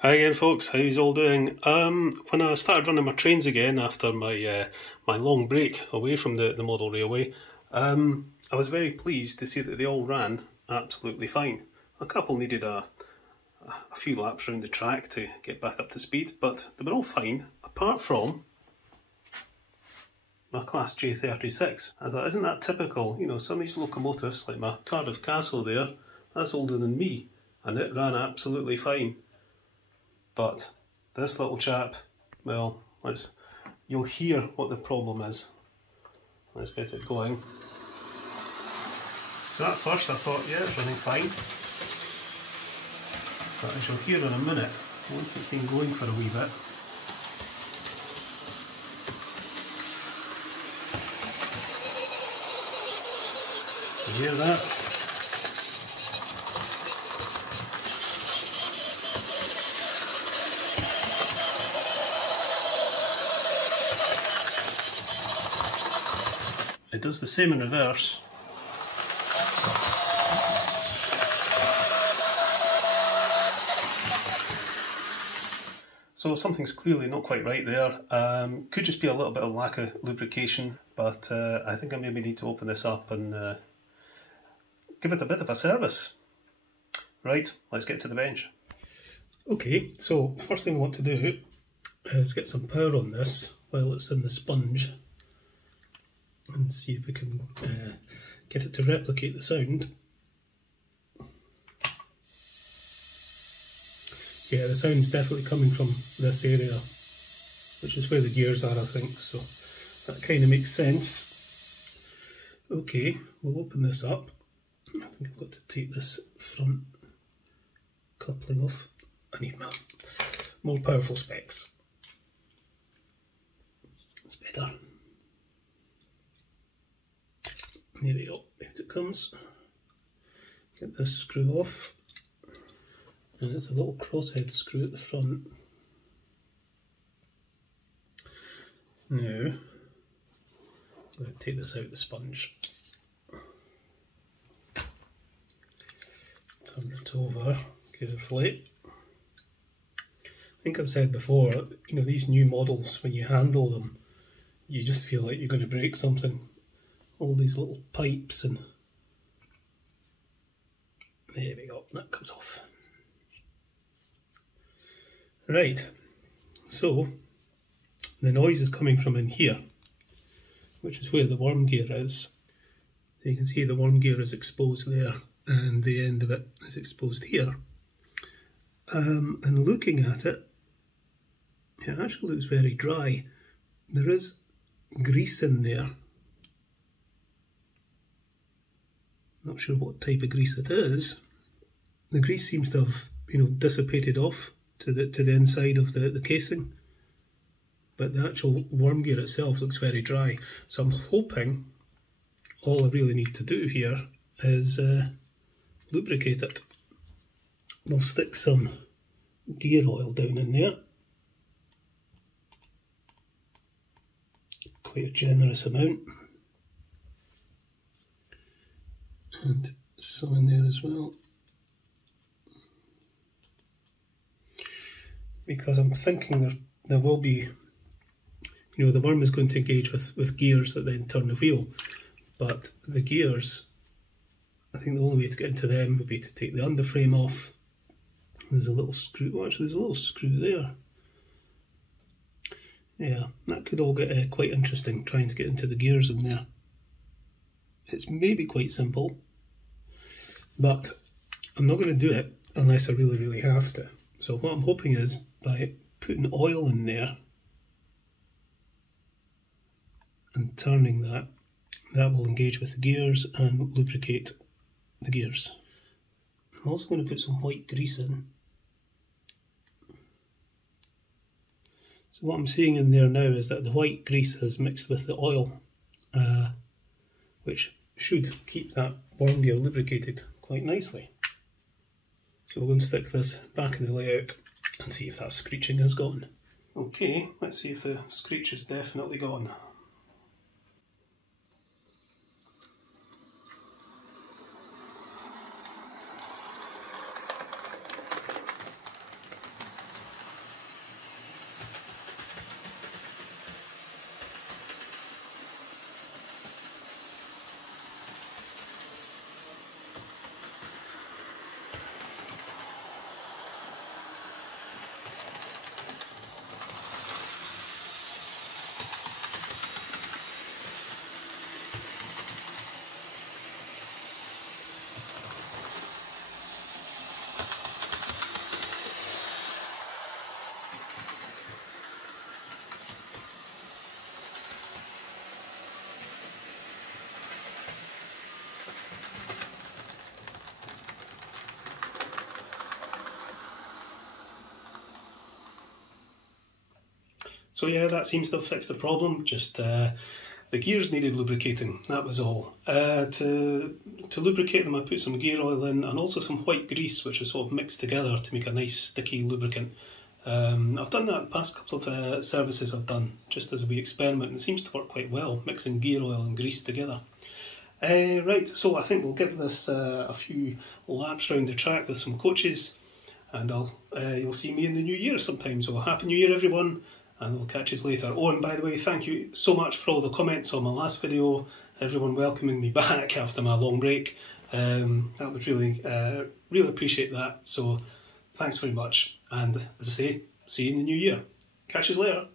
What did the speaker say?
Hi again, folks. How's all doing? When I started running my trains again after my long break away from the model railway, I was very pleased to see that they all ran absolutely fine. A couple needed a few laps around the track to get back up to speed, but they were all fine, apart from my class J36. I thought, isn't that typical? You know, some of these locomotives, like my Cardiff Castle there, that's older than me, and it ran absolutely fine. But this little chap, well, you'll hear what the problem is. Let's get it going. So at first I thought, yeah, it's running fine. But as you'll hear in a minute, once it's been going for a wee bit, you hear that? It does the same in reverse. So something's clearly not quite right there. Could just be a little bit of lack of lubrication, but I think I maybe need to open this up and give it a bit of a service. Right, let's get to the bench. Okay, so first thing I want to do is get some power on this while it's in the sponge and see if we can get it to replicate the sound. Yeah, the sound's definitely coming from this area, which is where the gears are, I think, so that kind of makes sense. Okay, we'll open this up. I think I've got to take this front coupling off. I need my more powerful specs. That's better. There we go, out it comes. Get this screw off. And it's a little crosshead screw at the front. Now, I'm going to take this out of the sponge. Turn it over carefully. I think I've said before, you know, these new models, when you handle them, you just feel like you're going to break something. All these little pipes and... There we go, that comes off. Right, so the noise is coming from in here, which is where the worm gear is. You can see the worm gear is exposed there and the end of it is exposed here. And looking at it, it actually looks very dry. There is grease in there. Not sure what type of grease it is. The grease seems to have, you know, dissipated off to the inside of the casing, but the actual worm gear itself looks very dry. So I'm hoping all I really need to do here is lubricate it. I'll stick some gear oil down in there, quite a generous amount, and some in there as well, because I'm thinking there will be, you know, the worm is going to engage with gears that then turn the wheel, but the gears, I think the only way to get into them would be to take the underframe off. There's a little screw, oh, actually there's a little screw there. Yeah, that could all get quite interesting, trying to get into the gears in there. It's maybe quite simple, but I'm not going to do it unless I really, really have to. So what I'm hoping is, by putting oil in there and turning that, that will engage with the gears and lubricate the gears. I'm also going to put some white grease in. So what I'm seeing in there now is that the white grease has mixed with the oil, which should keep that worm gear lubricated quite nicely. So we're going to stick this back in the layout and see if that screeching has gone. Okay, let's see if the screech is definitely gone. So yeah, that seems to have fixed the problem. Just the gears needed lubricating, that was all. To lubricate them I put some gear oil in and also some white grease, which was sort of mixed together to make a nice sticky lubricant. I've done that the past couple of services I've done, just as a wee experiment, and it seems to work quite well, mixing gear oil and grease together. Right, so I think we'll give this a few laps round the track with some coaches, and you'll see me in the new year sometime. So happy new year everyone, and we'll catch you later. Oh, and by the way, thank you so much for all the comments on my last video, everyone welcoming me back after my long break. That would really appreciate that, so thanks very much, and as I say, see you in the new year. Catch you later.